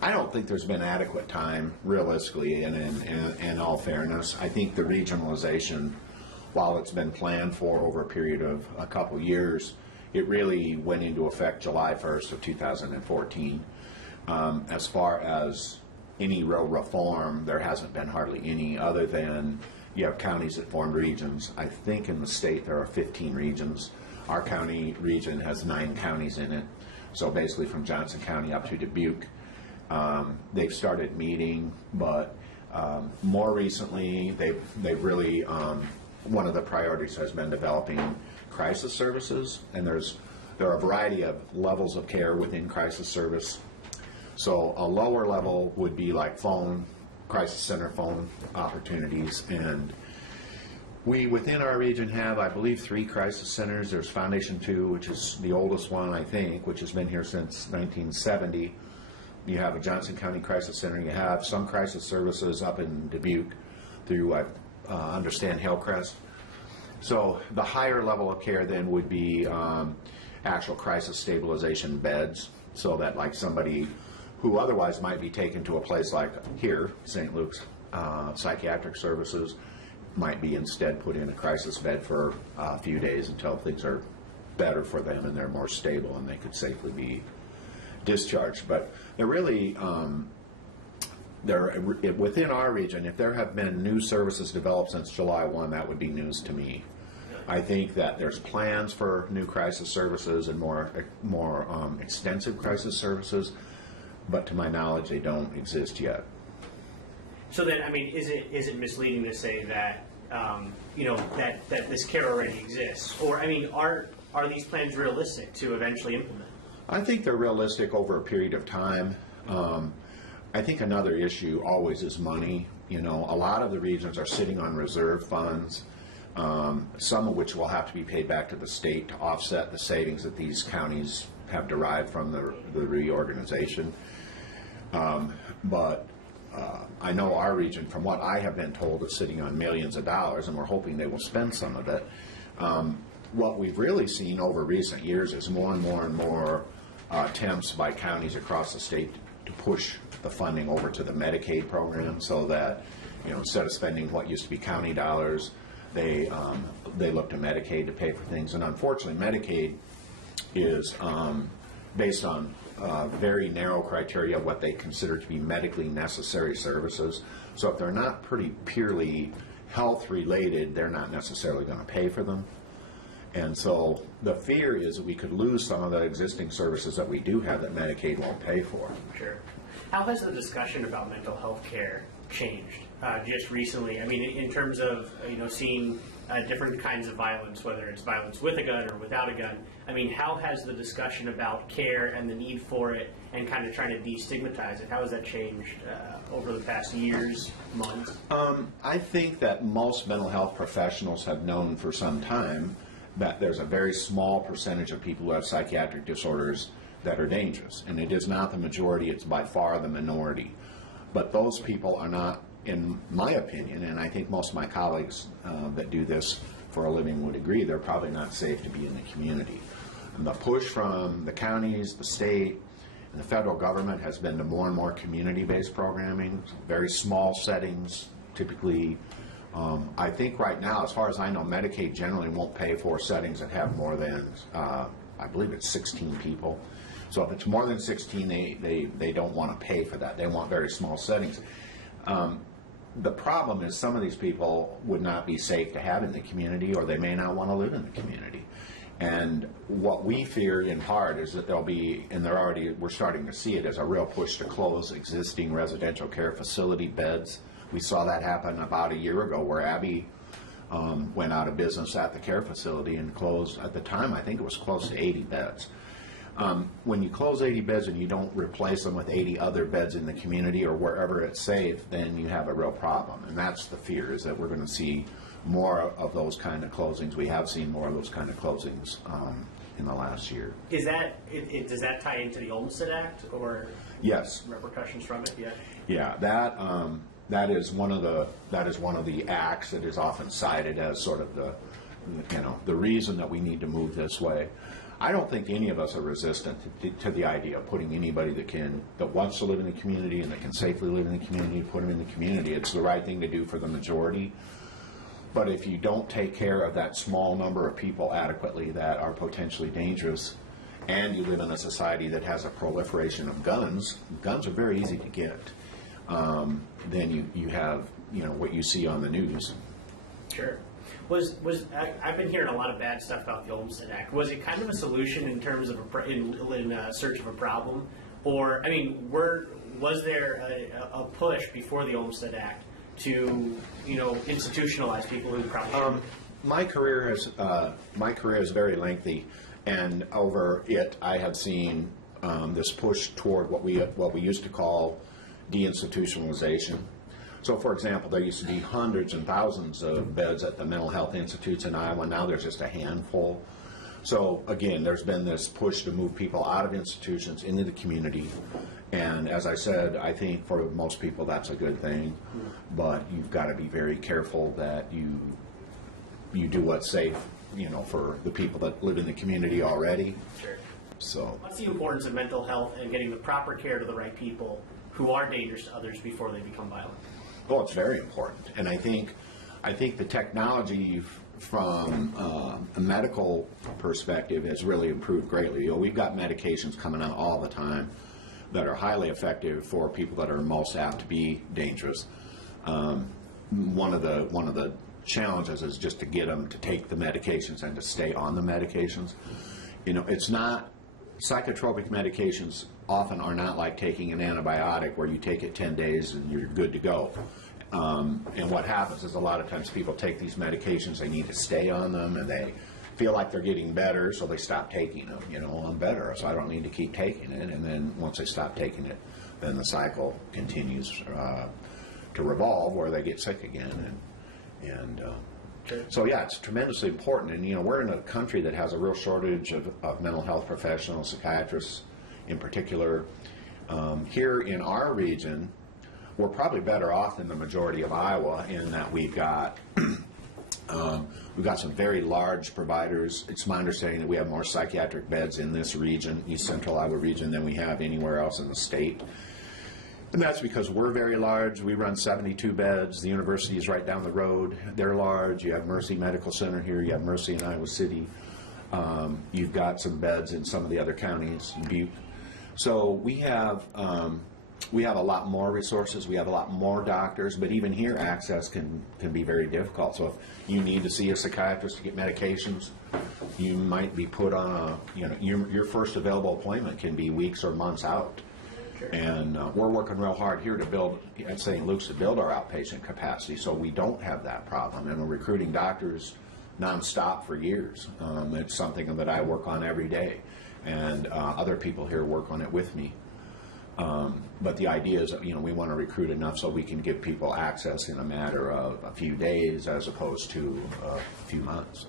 I don't think there's been adequate time, realistically, and in all fairness. I think the regionalization, while it's been planned for over a period of a couple years, it really went into effect July 1st of 2014. As far as any real reform, there hasn't been hardly any, other than you have counties that formed regions. I think in the state there are 15 regions. Our county region has 9 counties in it. So basically from Johnson County up to Dubuque. They've started meeting, but more recently they've really, one of the priorities has been developing crisis services, and there are a variety of levels of care within crisis service. So a lower level would be like phone, crisis center phone opportunities, and we within our region have, I believe, 3 crisis centers. There's Foundation 2, which is the oldest one, I think, which has been here since 1970. You have a Johnson County Crisis Center. You have some crisis services up in Dubuque through, I understand, Hillcrest. So the higher level of care then would be actual crisis stabilization beds, so that like somebody who otherwise might be taken to a place like here, St. Luke's Psychiatric Services, might be instead put in a crisis bed for a few days until things are better for them and they're more stable and they could safely be discharged. But they're really, within our region, if there have been new services developed since July 1, that would be news to me. I think that there's plans for new crisis services and more extensive crisis services, but to my knowledge, they don't exist yet. So then, I mean, is it misleading to say that that this care already exists, or I mean, are these plans realistic to eventually implement? I think they're realistic over a period of time. I think another issue always is money. You know, a lot of the regions are sitting on reserve funds, some of which will have to be paid back to the state to offset the savings that these counties have derived from the reorganization. But I know our region, from what I have been told, is sitting on millions of dollars, and we're hoping they will spend some of it. What we've really seen over recent years is more and more attempts by counties across the state to push the funding over to the Medicaid program, so that, you know, instead of spending what used to be county dollars, they look to Medicaid to pay for things. And unfortunately, Medicaid is based on very narrow criteria of what they consider to be medically necessary services. So if they're not pretty purely health related, they're not necessarily going to pay for them. And so the fear is that we could lose some of the existing services that we do have that Medicaid won't pay for. Sure. How has the discussion about mental health care changed just recently? I mean, in terms of seeing different kinds of violence, whether it's violence with a gun or without a gun. I mean, how has the discussion about care and the need for it and kind of trying to destigmatize it, how has that changed over the past years, months? I think that most mental health professionals have known for some time that there's a very small percentage of people who have psychiatric disorders that are dangerous. And it is not the majority, it's by far the minority. But those people are not, in my opinion, and I think most of my colleagues that do this for a living would agree, they're probably not safe to be in the community. And the push from the counties, the state, and the federal government has been to more and more community-based programming, very small settings, typically. I think right now, as far as I know, Medicaid generally won't pay for settings that have more than, I believe it's 16 people. So if it's more than 16, they don't want to pay for that. They want very small settings. The problem is some of these people would not be safe to have in the community, or they may not want to live in the community. And what we fear in part is that there'll be, and we're starting to see it, as a real push to close existing residential care facility beds. We saw that happen about a year ago, where Abbey went out of business at the care facility and closed, at the time, I think it was close to 80 beds. When you close 80 beds and you don't replace them with 80 other beds in the community or wherever it's safe, then you have a real problem. And that's the fear, is that we're going to see more of those kind of closings. We have seen more of those kind of closings in the last year. Is that, does that tie into the Olmstead Act, or yes, repercussions from it? Yeah. Yeah, that is one of the acts that is often cited as sort of the reason that we need to move this way. I don't think any of us are resistant to the idea of putting anybody that wants to live in the community and that can safely live in the community, put them in the community. It's the right thing to do for the majority. But if you don't take care of that small number of people adequately that are potentially dangerous, and you live in a society that has a proliferation of guns are very easy to get, then you have, what you see on the news. Sure. I've been hearing a lot of bad stuff about the Olmstead Act. Was it kind of a solution in terms of in search of a problem, or was there a push before the Olmstead Act to institutionalize people who probably shouldn't? My career is very lengthy, and over it I have seen this push toward what we used to call deinstitutionalization. So, for example, there used to be hundreds and thousands of beds at the mental health institutes in Iowa. Now there's just a handful. So, again, there's been this push to move people out of institutions into the community. And as I said, I think for most people that's a good thing. But you've got to be very careful that you do what's safe, for the people that live in the community already. Sure. So, what's the importance of mental health and getting the proper care to the right people who are dangerous to others before they become violent? Well, it's very important, and I think the technology from a medical perspective has really improved greatly. We've got medications coming out all the time that are highly effective for people that are most apt to be dangerous. One of the challenges is just to get them to take the medications and to stay on the medications. It's not psychotropic medications often are not like taking an antibiotic where you take it 10 days and you're good to go. And what happens is a lot of times people take these medications, they need to stay on them, and they feel like they're getting better, so they stop taking them. I'm better, so I don't need to keep taking it. And then once they stop taking it, then the cycle continues to revolve where they get sick again. So yeah, it's tremendously important. And we're in a country that has a real shortage of mental health professionals, psychiatrists in particular. Here in our region, we're probably better off than the majority of Iowa in that we've got some very large providers. It's my understanding that we have more psychiatric beds in this region, East Central Iowa region, than we have anywhere else in the state. And that's because we're very large. We run 72 beds. The university is right down the road. They're large. You have Mercy Medical Center here. You have Mercy in Iowa City. You've got some beds in some of the other counties, Butte. So we have a lot more resources. We have a lot more doctors. But even here, access can be very difficult. So if you need to see a psychiatrist to get medications, you might be put on your first available appointment can be weeks or months out. And we're working real hard here to build, at St. Luke's, to build our outpatient capacity so we don't have that problem. And we're recruiting doctors nonstop for years. It's something that I work on every day. And other people here work on it with me. But the idea is that, we want to recruit enough so we can give people access in a matter of a few days as opposed to a few months.